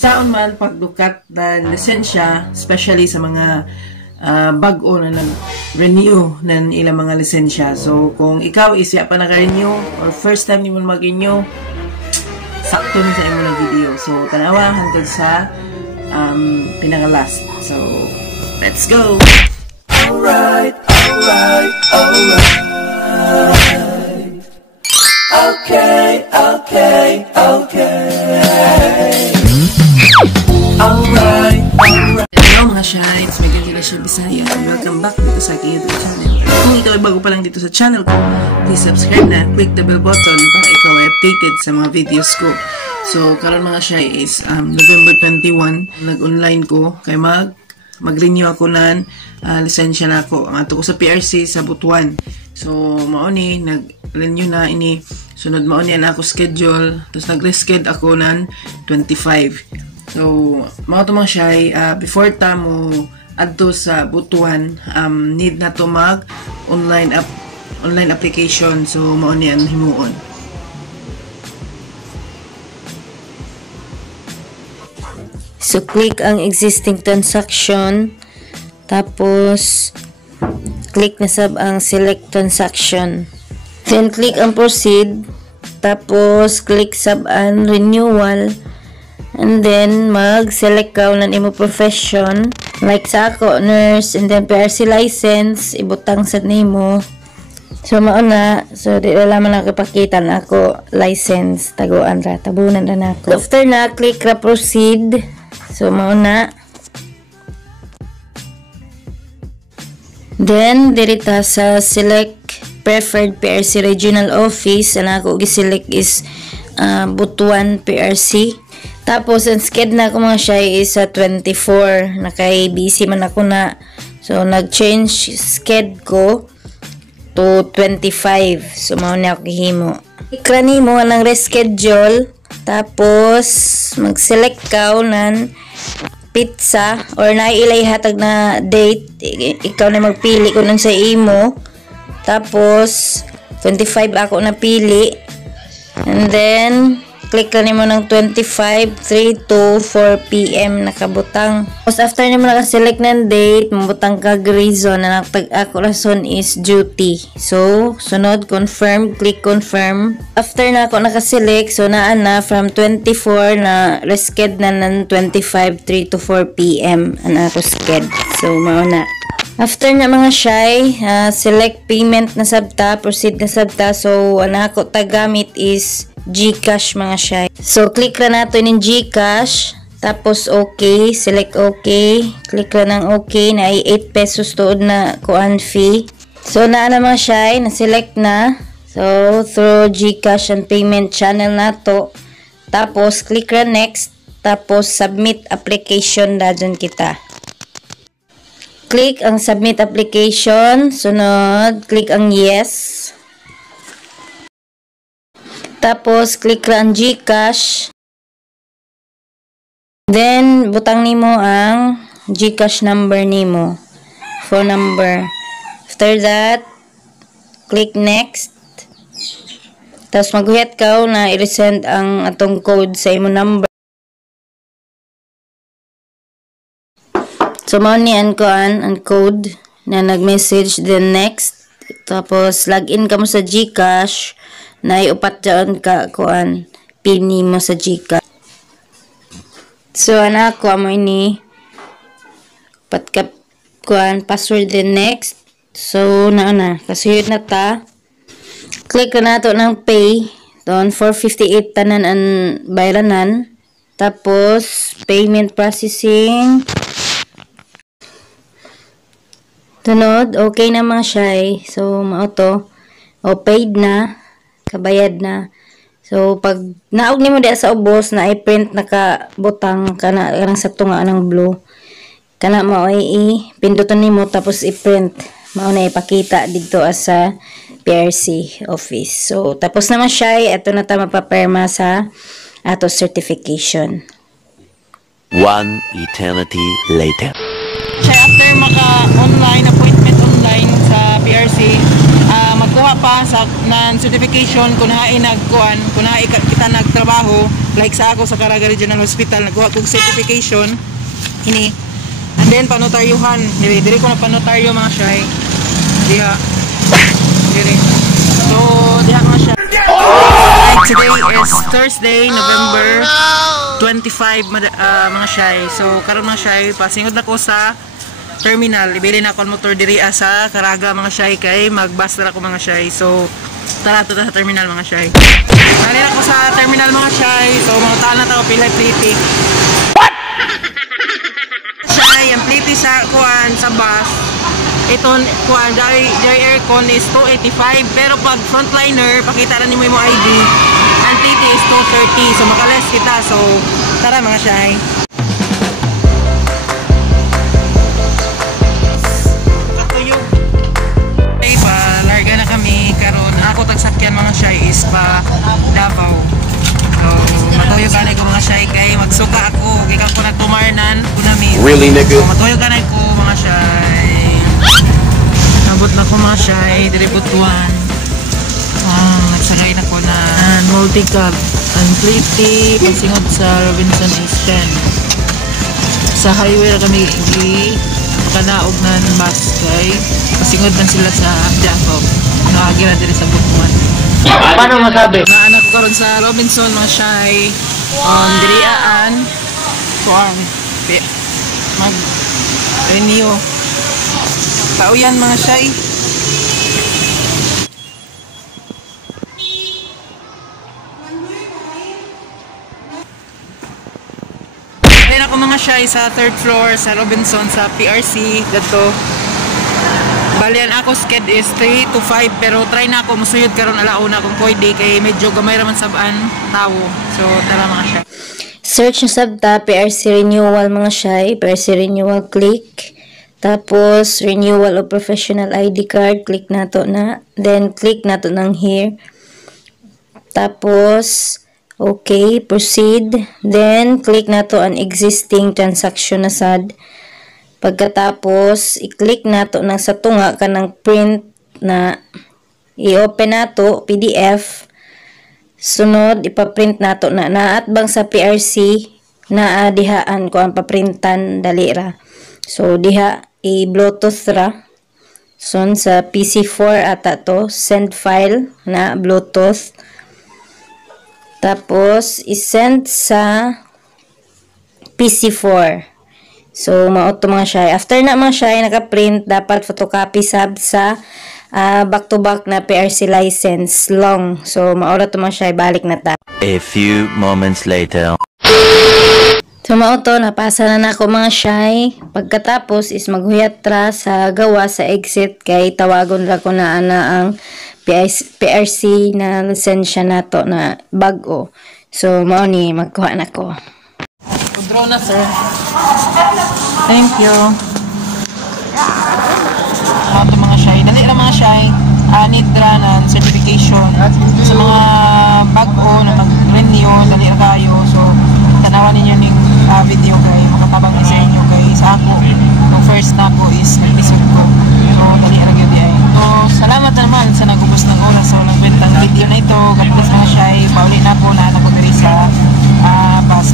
Saan man pagdukat na lisensya, especially sa mga bag-o na nag-renew ng ilang mga lisensya. So, kung ikaw isya pa naka-renew or first time ni mo mag-renew, sakto na sa imo na video. So, tanawa hangtod sa pinaka-last. So, let's go! Alright. Okay. Alright. Hello mga Shines, may ganyan siya Bisaya. Welcome back dito sa aking YouTube channel. Kung ikaw ay bago pa lang dito sa channel ko, please subscribe na, click the bell button para ikaw ay updated sa mga videos ko. So, karon mga Shy is November 21, nag-online ko kay mag-renew ako ng lisensya na ako. Ang ato ko sa PRC sa Butuan. So, mauni, nag-renew na ini. Sunod mauni na ako schedule. Tapos nag-reschedule ako ng 25. So, mga ito mga Shy, before mo adto sa Butuan, need na to mag-online application. So, mauni ang himuon. So, click ang existing transaction. Tapos, click na sab ang select transaction. Then, click ang proceed. Tapos, click sab ang renewal. And then, mag-select ka ng imo profession. Like sa ako, nurse. And then, PRC license. Ibutang sa nimo. So, mauna. So, di laman na kapakita na ako license. Taguan ra. Tabunan ra na ako. After na, click ra proceed. So, mauna. Then, dirita sa select preferred PRC regional office. Ang ako gi-select is Butuan PRC. Tapos, ang sked na ako mga siya is sa 24. Nakay-busy man ako na. So, nag-change sked ko to 25. So, mauna ako himo. Ikrani mo ng reschedule. Tapos, mag-select ka ng pizza or nailay hatag na date. Ikaw na magpili kung nun sa imo. Tapos, 25 ako napili. And then, click ka nimo ng 25, 3 to 4 p.m. nakabutang. Tapos, after nimo nakaselect ng date, mabutang kag reason na ako rason is duty. So, sunod, confirm, click confirm. After na ako nakaselect, so naan na from 24 na resked na ng 25, 3 to 4 p.m. ang ako sked. So, mauna. After na mga Shy, select payment na sabta, proceed na sabta. So, ang ako tagamit is GCash mga Shy. So, click ra nato ng GCash. Tapos, okay. Select okay. Click ra ng okay. Na ay 8 pesos tuod na kuan fee. So, na mga Shy, na-select na. So, through GCash and payment channel nato. Tapos, click ra next. Tapos, submit application na dyan kita. Click ang submit application. Sunod, click ang yes. Tapos, click ra ang GCash. Then, butang nimo ang GCash number nimo. Phone number. After that, click next. Tapos, mag-wait ka na i-resend ang atong code sa imo number. So, maunian ko ang code na nag-message. Then, next. Tapos, login ka mo sa GCash. Na iupat dyan ka kuan pini mo sa GCash. So, anak ko mo ini. Patkap kuan password. Then, next. So, na. Kasuyod na ta. Click na to ng pay. Doon, 458 tanan ang bayranan. Tapos, payment processing. Tunod, okay na mga Shy. So, mauto. O, paid na. Kabayad na. So, pag naog ni mo diya sa ubos, na i-print nakabutang kana sa tunga ng blue. Kana mo ay pindutan ni mo, tapos i-print. Mao na ipakita dito sa PRC office. So, tapos naman Shy. Ito na ta mapaperma sa ato certification. One eternity later. Siya, after maka-online appointment online sa PRC, kuha pa sa non-certification kung naay nagkuan, kung naay kita nagtrabaho, like sa ako sa Caraga Regional Hospital, nagkuha kong certification, ini. And then, panotaryuhan. Diri ko na panotaryo mga shy. Diha. Diri. So, diha mga shy. Like, today is Thursday, November 25, mga shy. So, karon mga shy, pasingod na ko sa terminal. Ibili na ako ang motor diri sa Caraga mga shy kay magbus na ako mga shy. So, tara to sa terminal mga shy. Nalira ko sa terminal mga shy. So, mga taal na tao pilay pliti. What? Shy, ang pliti sa kuan sa bus. Ito kuan dry aircon is 285 pero pag frontliner pakita na nimo yung ID. Ang pliti is 230. So, makales kita. So, tara mga shy. Tagsakyan mga shy is pa Davao. So, matuyo kanay ko mga shy kay magsuka ako. Kaya ko nagtumarnan ko namin. Really, nigga? So, matuyo kanay ko mga shy. Nabot na ko mga shy. Diributuan. Nagsakay na ko na multi-cab. Ang pliti. Pagsingod sa Robinson East 10. Sa highway kami makanaog na ng bus kay pasingod na sila sa Davao. Nakagira diri sa Bukuan. Paano masabi? Naanak ko karon sa Robinson mga shy. Diriaan. Kuan. Mag renew. Pauyan mga shy. Ayun ako mga shy sa 3rd floor sa Robinson sa PRC dito. Balian ako sked is 3 to 5 pero try na ako musuyod karon alauna kung pwede kay medyo gamay raman sabaan tao. So tara mga shy. Search na sabta PRC renewal mga shy, PRC renewal click. Tapos renewal of professional ID card, click nato na. Then click nato ng here. Tapos okay, proceed. Then click nato ang existing transaction na sad. Pagkatapos, i-click nato ng sa tunga ka ng print na i-open nato, PDF. Sunod, ipaprint nato na naatbang sa PRC na dihaan ko ang paprintan dalira. So, diha, i-Bluetooth ra. So, sa PC4 ata to, send file na Bluetooth. Tapos, i-send sa PC4. So, mauto mga shy. After na mga shy, naka-print, dapat photocopy sab sa back-to-back na PRC license long. So, maura to mga shy, balik na ta. A few moments later. So, mauto, napasa na ako mga shy. Pagkatapos is maghuyat ra sa gawa sa exit kay tawagon ra ko na ang PRC na lisensya nato na bag-o. So, mao ni magkuha na ko. Draw na sir. Thank you. Ito mga shy. Dali lang mga shy. Need ra na certification. Sa mga bag-o na mag-renew, dali ra kayo. So, tanawan ninyo ng video kay makatabang ni sa inyo kay sa ako. Yung first na ko is nag-isip ko. So, dali ra yun ay. So, salamat naman sa nagubos ng oras. So, nagbentang video na ito. God bless mga shy. Pauli na po na nagpagari sa bus